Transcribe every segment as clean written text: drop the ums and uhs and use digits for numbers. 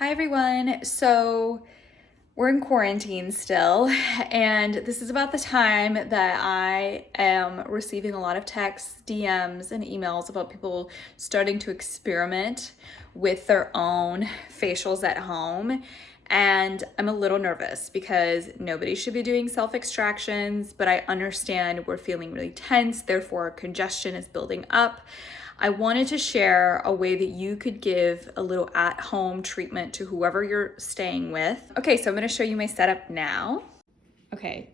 Hi everyone. So we're in quarantine still, and this is about the time that I am receiving a lot of texts, DMs, and emails about people starting to experiment with their own facials at home. And I'm a little nervous because nobody should be doing self extractions, but I understand we're feeling really tense, therefore, congestion is building up. I wanted to share a way that you could give a little at-home treatment to whoever you're staying with. Okay, so I'm gonna show you my setup now. Okay,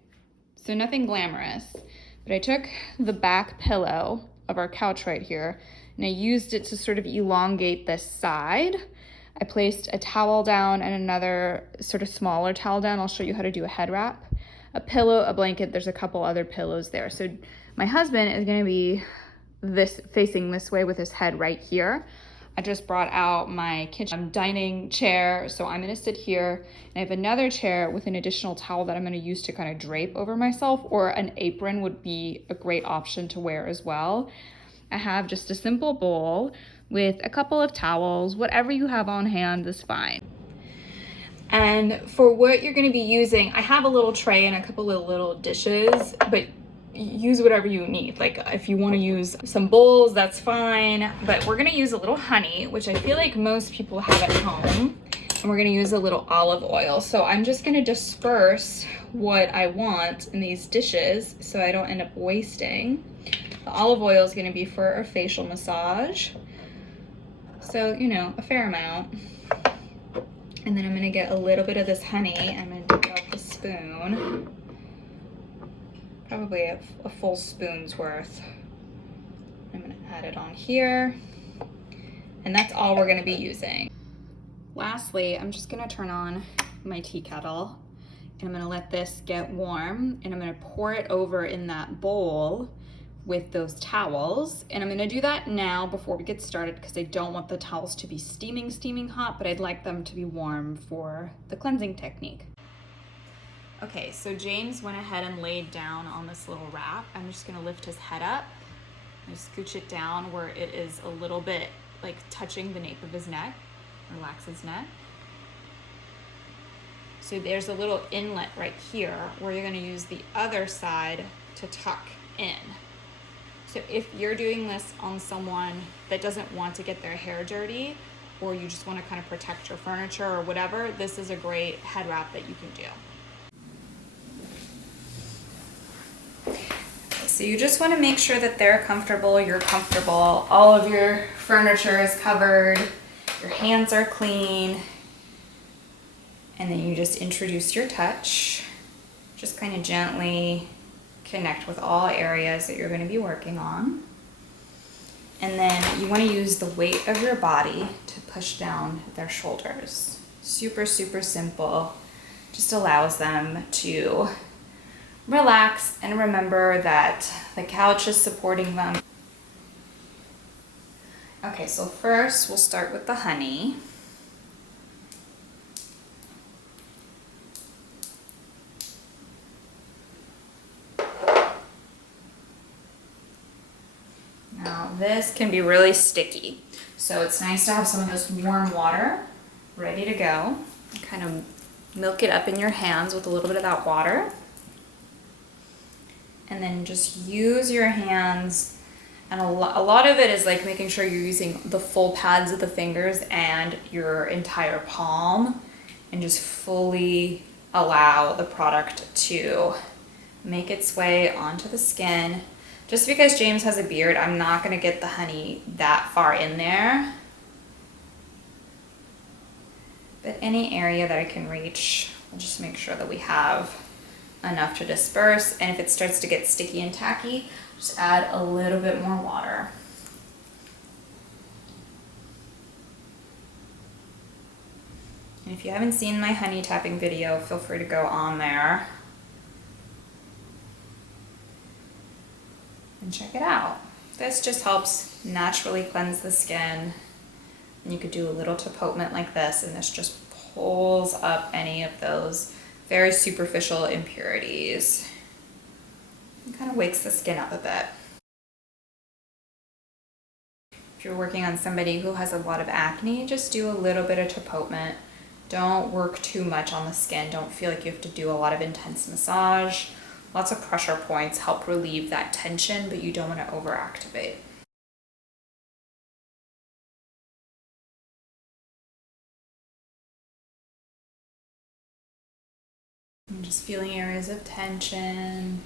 so nothing glamorous, but I took the back pillow of our couch right here and I used it to sort of elongate this side. I placed a towel down and another sort of smaller towel down. I'll show you how to do a head wrap. A pillow, a blanket, there's a couple other pillows there. So my husband is gonna be facing this way with his head right here. I just brought out my kitchen dining chair, so I'm gonna sit here, and I have another chair with an additional towel that I'm gonna use to kind of drape over myself, or an apron would be a great option to wear as well. I have just a simple bowl with a couple of towels. Whatever you have on hand is fine. And for what you're gonna be using, I have a little tray and a couple of little dishes, but use whatever you need. Like if you want to use some bowls, that's fine, but we're going to use a little honey, which I feel like most people have at home, and we're going to use a little olive oil. So I'm just going to disperse what I want in these dishes so I don't end up wasting. The olive oil is going to be for a facial massage, so a fair amount. And then I'm going to get a little bit of this honey. I'm going to dip out the spoon. Probably a full spoon's worth. I'm gonna add it on here, and that's all we're gonna be using. Lastly, I'm just gonna turn on my tea kettle, and I'm gonna let this get warm, and I'm gonna pour it over in that bowl with those towels. And I'm gonna do that now before we get started because I don't want the towels to be steaming hot, but I'd like them to be warm for the cleansing technique. Okay, so James went ahead and laid down on this little wrap. I'm just gonna lift his head up and scooch it down where it is a little bit like touching the nape of his neck, relax his neck. So there's a little inlet right here where you're gonna use the other side to tuck in. So if you're doing this on someone that doesn't want to get their hair dirty, or you just wanna kind of protect your furniture or whatever, this is a great head wrap that you can do. So you just want to make sure that they're comfortable, you're comfortable, all of your furniture is covered, your hands are clean, and then you just introduce your touch. Just kind of gently connect with all areas that you're going to be working on. And then you want to use the weight of your body to push down their shoulders. Super, super simple. Just allows them to relax and remember that the couch is supporting them. Okay, so first we'll start with the honey. Now this can be really sticky, so it's nice to have some of this warm water ready to go. Kind of milk it up in your hands with a little bit of that water. And then just use your hands, and a lot of it is like making sure you're using the full pads of the fingers and your entire palm, and just fully allow the product to make its way onto the skin. Just because James has a beard, I'm not going to get the honey that far in there, but any area that I can reach, I'll just make sure that we have enough to disperse. And if it starts to get sticky and tacky, just add a little bit more water. And if you haven't seen my honey tapping video, feel free to go on there and check it out. This just helps naturally cleanse the skin. And you could do a little tapotement like this, and this just pulls up any of those very superficial impurities. It kind of wakes the skin up a bit. If you're working on somebody who has a lot of acne, just do a little bit of tapotement Don't work too much on the skin. Don't feel like you have to do a lot of intense massage. Lots of pressure points help relieve that tension, but you don't want to overactivate. And just feeling areas of tension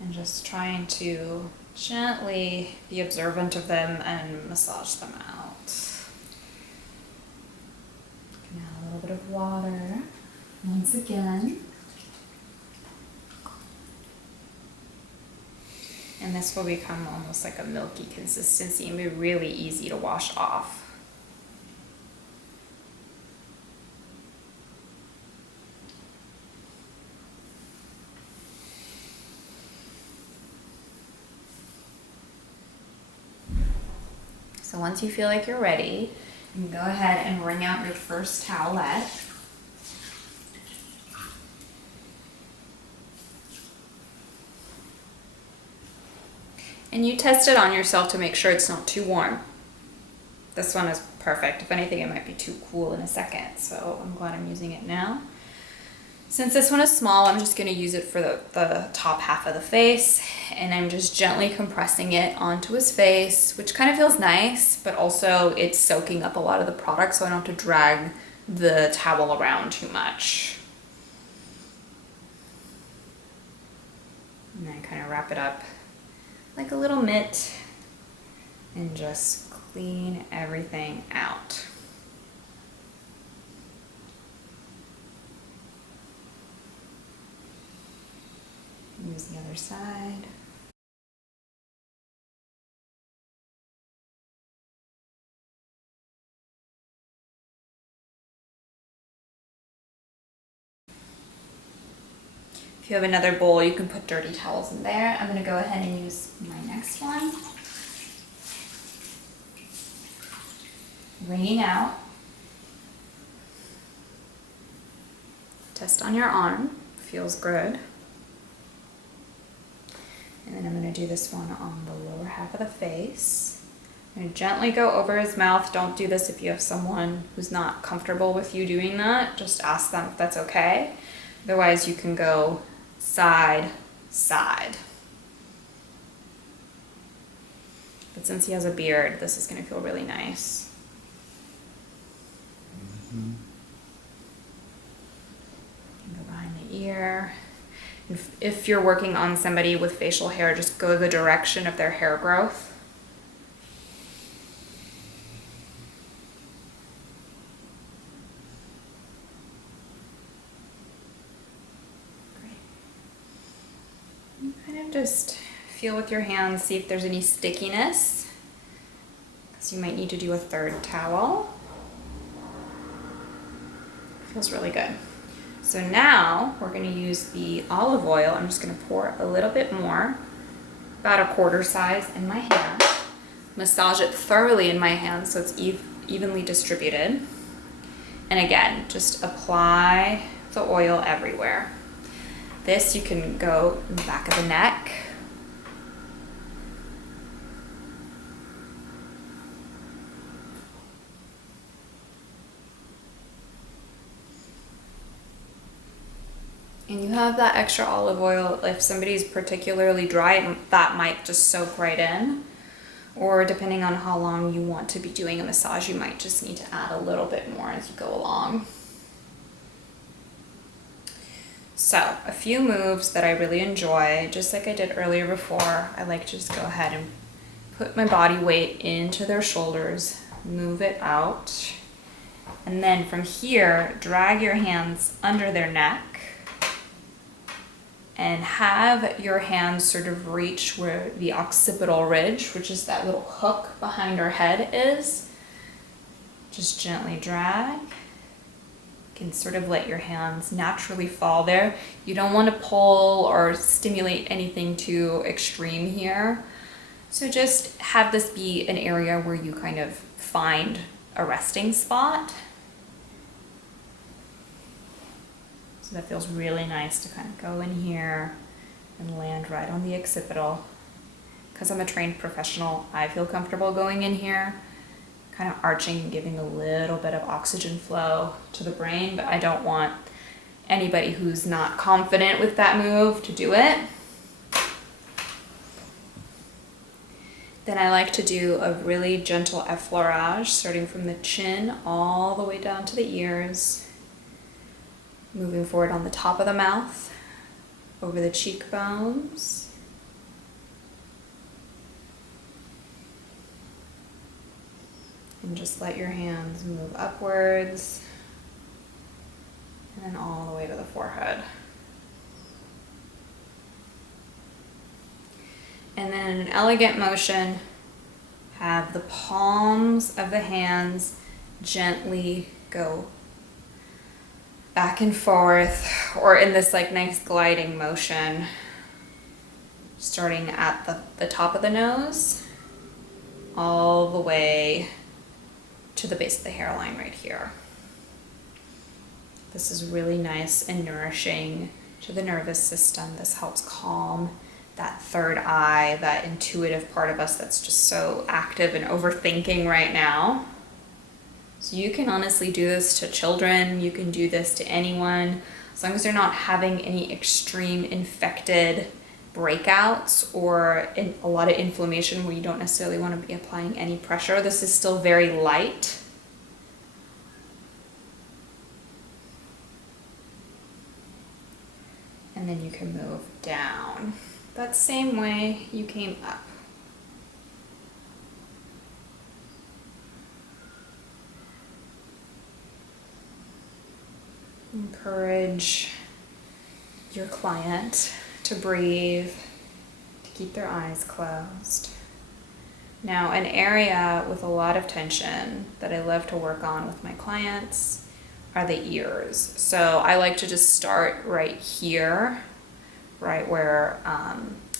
and just trying to gently be observant of them and massage them out. Now a little bit of water once again. And this will become almost like a milky consistency and be really easy to wash off. So once you feel like you're ready, you can go ahead and wring out your first towelette. And you test it on yourself to make sure it's not too warm. This one is perfect. If anything, it might be too cool in a second, so I'm glad I'm using it now. Since this one is small, I'm just going to use it for the top half of the face, and I'm just gently compressing it onto his face, which kind of feels nice, but also it's soaking up a lot of the product, so I don't have to drag the towel around too much. And then kind of wrap it up like a little mitt and just clean everything out. Use the other side. If you have another bowl, you can put dirty towels in there. I'm going to go ahead and use my next one. Wringing out. Test on your arm. Feels good. And then I'm going to do this one on the lower half of the face. I'm going to gently go over his mouth. Don't do this if you have someone who's not comfortable with you doing that. Just ask them if that's okay. Otherwise, you can go side, side. But since he has a beard, this is going to feel really nice. Go behind the ear. If you're working on somebody with facial hair, just go the direction of their hair growth. Great. And kind of just feel with your hands, see if there's any stickiness, because you might need to do a third towel. Feels really good. So now we're going to use the olive oil. I'm just going to pour a little bit more, about a quarter size in my hand. Massage it thoroughly in my hand so it's evenly distributed. And again, just apply the oil everywhere. This you can go in the back of the neck. And you have that extra olive oil. If somebody's particularly dry, that might just soak right in. Or depending on how long you want to be doing a massage, you might just need to add a little bit more as you go along. So, a few moves that I really enjoy, just like I did earlier before, I like to just go ahead and put my body weight into their shoulders, move it out, and then from here, drag your hands under their neck, and have your hands sort of reach where the occipital ridge, which is that little hook behind our head, is. Just gently drag. You can sort of let your hands naturally fall there. You don't want to pull or stimulate anything too extreme here. So just have this be an area where you kind of find a resting spot. So that feels really nice to kind of go in here and land right on the occipital. Because I'm a trained professional, I feel comfortable going in here. kind of arching and giving a little bit of oxygen flow to the brain, but I don't want anybody who's not confident with that move to do it. Then I like to do a really gentle effleurage, starting from the chin all the way down to the ears, moving forward on the top of the mouth, over the cheekbones, and just let your hands move upwards, and then all the way to the forehead. And then in an elegant motion, have the palms of the hands gently go back and forth, or in this like nice gliding motion, starting at the top of the nose, all the way to the base of the hairline right here. This is really nice and nourishing to the nervous system. This helps calm that third eye, that intuitive part of us that's just so active and overthinking right now. So you can honestly do this to children, you can do this to anyone, as long as they're not having any extreme infected breakouts or a lot of inflammation where you don't necessarily want to be applying any pressure. This is still very light. And then you can move down. That same way you came up. Encourage your client to breathe, to keep their eyes closed. Now, an area with a lot of tension that I love to work on with my clients are the ears. So I like to just start right here, right where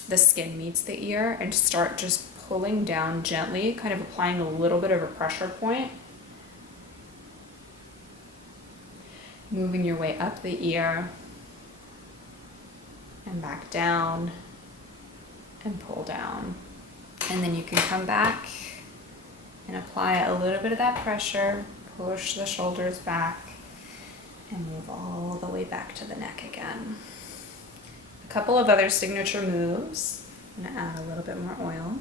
the skin meets the ear, and start just pulling down gently, kind of applying a little bit of a pressure point. Moving your way up the ear and back down and pull down. And then you can come back and apply a little bit of that pressure, push the shoulders back, and move all the way back to the neck again. A couple of other signature moves. I'm going to add a little bit more oil.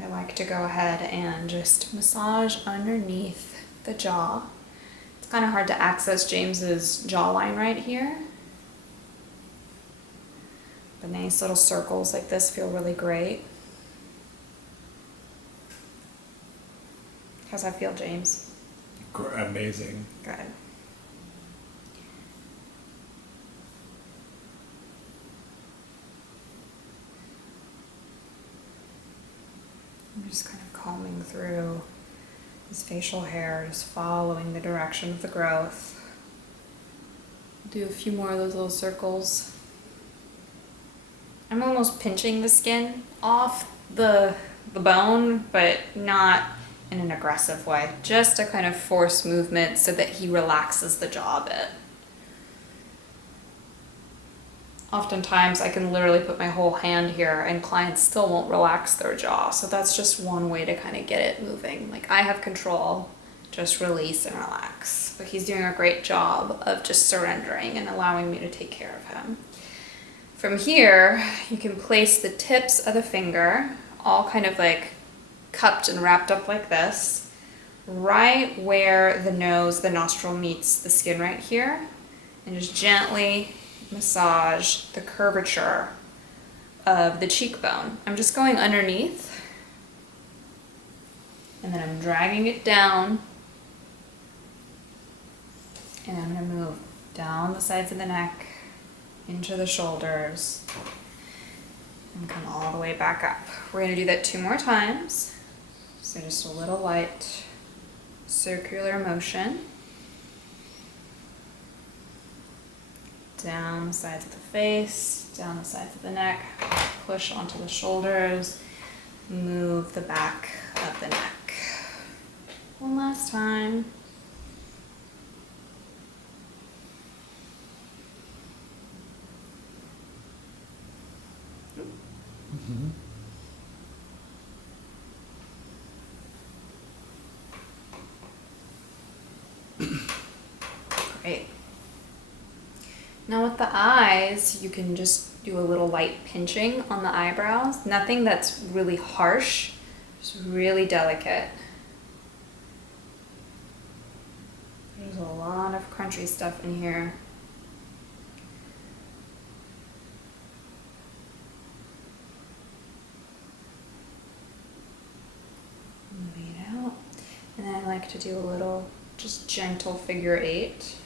I like to go ahead and just massage underneath the jaw. It's kind of hard to access James's jawline right here. But nice little circles like this feel really great. How's that feel, James? Amazing. Good. I'm just kind of combing through his facial hair, just following the direction of the growth. Do a few more of those little circles. I'm almost pinching the skin off the bone, but not in an aggressive way. Just a kind of force movement so that he relaxes the jaw a bit. Oftentimes I can literally put my whole hand here and clients still won't relax their jaw. So that's just one way to kind of get it moving. Like, I have control, just release and relax. But he's doing a great job of just surrendering and allowing me to take care of him. From here, you can place the tips of the finger, all kind of like cupped and wrapped up like this, right where the nose, the nostril meets the skin right here, and just gently massage the curvature of the cheekbone. I'm just going underneath, and then I'm dragging it down, and I'm going to move down the sides of the neck, into the shoulders, and come all the way back up. We're going to do that 2 more times. So just a little light circular motion. Down the sides of the face, down the sides of the neck, push onto the shoulders, move the back of the neck. One last time. Great. Now with the eyes, you can just do a little light pinching on the eyebrows. Nothing that's really harsh, just really delicate. There's a lot of crunchy stuff in here. Moving it out. And then I like to do a little just gentle figure 8.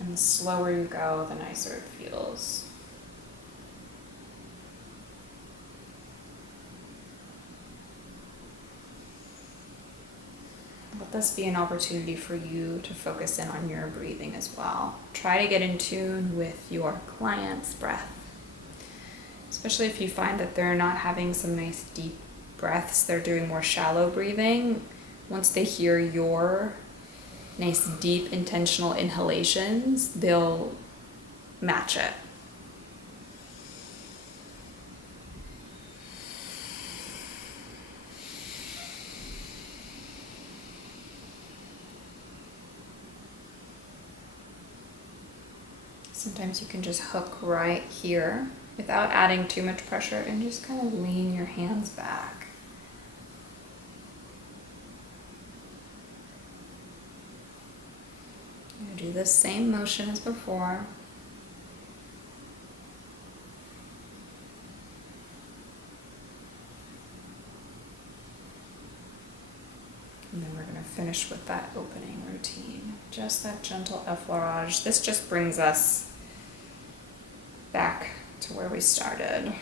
And the slower you go, the nicer it feels. Let this be an opportunity for you to focus in on your breathing as well. Try to get in tune with your client's breath. Especially if you find that they're not having some nice deep breaths, they're doing more shallow breathing. Once they hear your nice deep intentional inhalations, they'll match it. Sometimes you can just hook right here without adding too much pressure and just kind of lean your hands back. I'm gonna do the same motion as before. And then we're going to finish with that opening routine. Just that gentle effleurage. This just brings us back to where we started.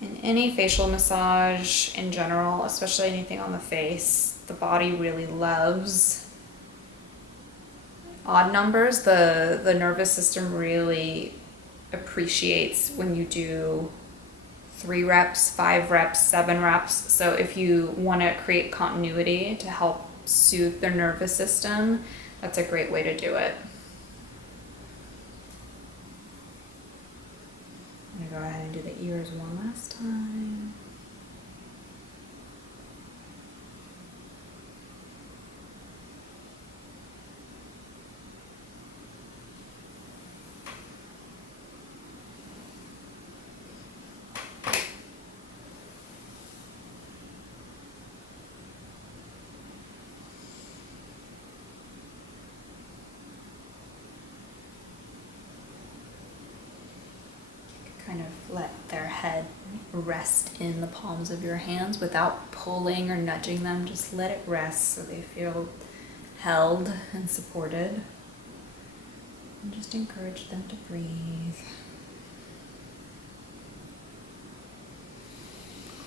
In any facial massage in general, especially anything on the face, the body really loves odd numbers. The nervous system really appreciates when you do 3 reps, 5 reps, 7 reps. So if you want to create continuity to help soothe their nervous system, that's a great way to do it. I'm going to go ahead and do the ears one last time. Kind of let their head rest in the palms of your hands without pulling or nudging them. Just let it rest so they feel held and supported. And just encourage them to breathe.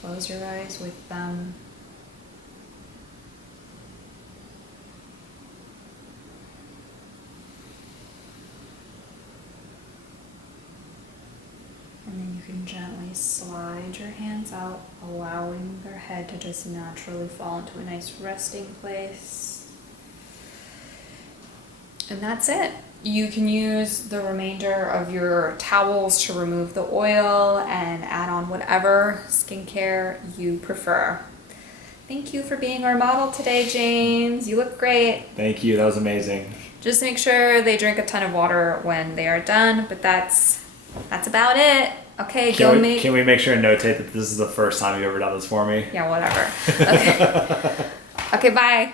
Close your eyes with them. And then you can gently slide your hands out, allowing their head to just naturally fall into a nice resting place. And that's it. You can use the remainder of your towels to remove the oil and add on whatever skincare you prefer. Thank you for being our model today, James. You look great. Thank you. That was amazing. Just make sure they drink a ton of water when they are done, but that's about it. Okay, Can we make sure and notate that this is the first time you've ever done this for me? Yeah, whatever. Okay. Okay, bye.